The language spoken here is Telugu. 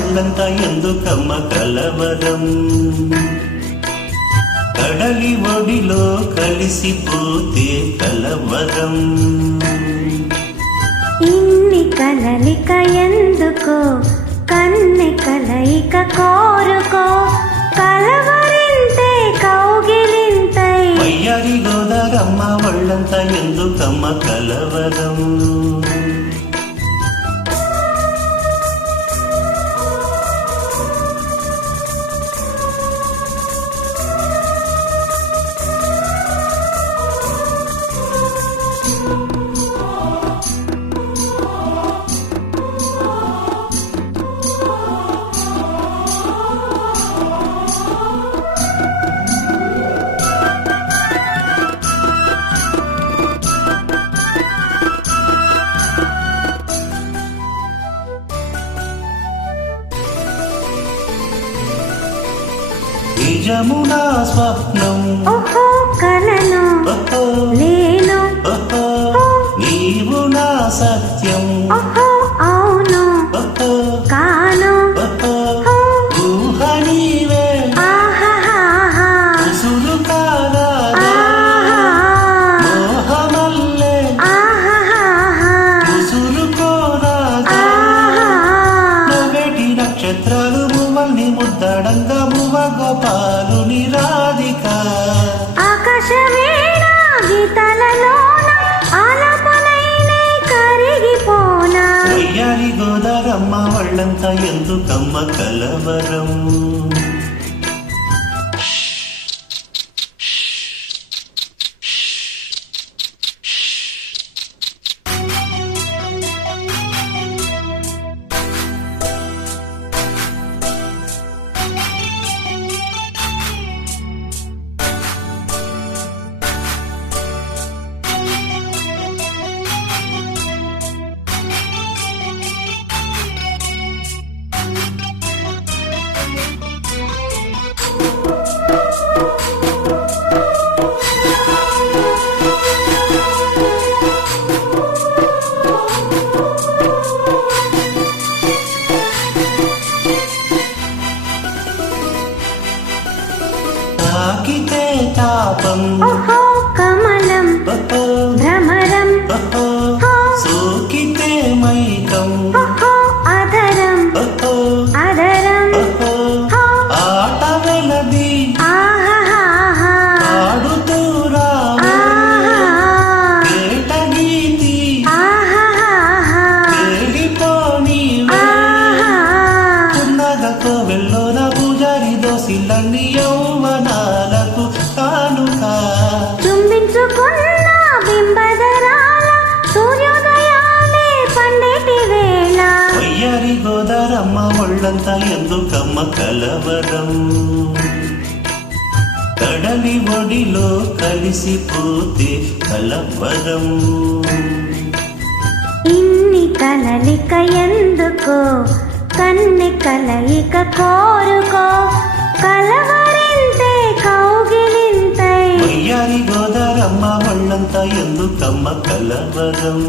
ఒళ్ళంతా ఎందుకమ్మ కలవరం కడలి ఒడిలో కలిసిపోతే కలవరం ఇన్ని కలలిక ఎందుకో కన్నె కలయిక కోరుకో కలవరింతే కౌగిలింతై వయ్యారి గోదారమ్మ ఒళ్ళంతా ఎందుకమ్మ కలవరం నిజమునా స్వప్నం ఓహో కలను లేను నీవు నా సత్యం ఓహో అవును కాను ఊహ నీవే ఉసురు కాదా మోహమల్లే ఉసురు కోరాగా నవ్వేటి నక్షత్రాలు మువ్వల్ని ముద్దడంగా మువ్వ గోపాలుని రాధిక ఆకాశవేణ గీతలలోన ఆలపనైనే కరిగిపోనా వయ్యారి గోదారమ్మ ఒళ్ళంతా ఎందుకమ్మ కలవరం తాకితే తాపం ఓహో కమలం భ్రమరం సోకితే మైకం ఓహో అధరం అధరం ఆట వెలది ఆహాహా ఆడుతూ రాట గీతి ఆహాహా వెళ్ళిపోని ఉన్నగతో వెళ్ళోన పూజారి దోసిల్లన్ని యౌవనాలకు కానుక చుంబించుకున్న బింబధరాల సూర్యోదయాలే పండేటి వేళ వయ్యారి గోదారమ్మ ఒళ్ళంతా ఎందుకమ్మ కలవరం కడలి ఒడిలో కలిసిపోతే కలవరం ఇన్ని కలలిక ఎందుకో కన్నె కలయిక కోరుకో కలవరింతే కౌగిలింతై వయ్యారి గోదారమ్మ ఒళ్ళంతా ఎందుకమ్మ కలవరం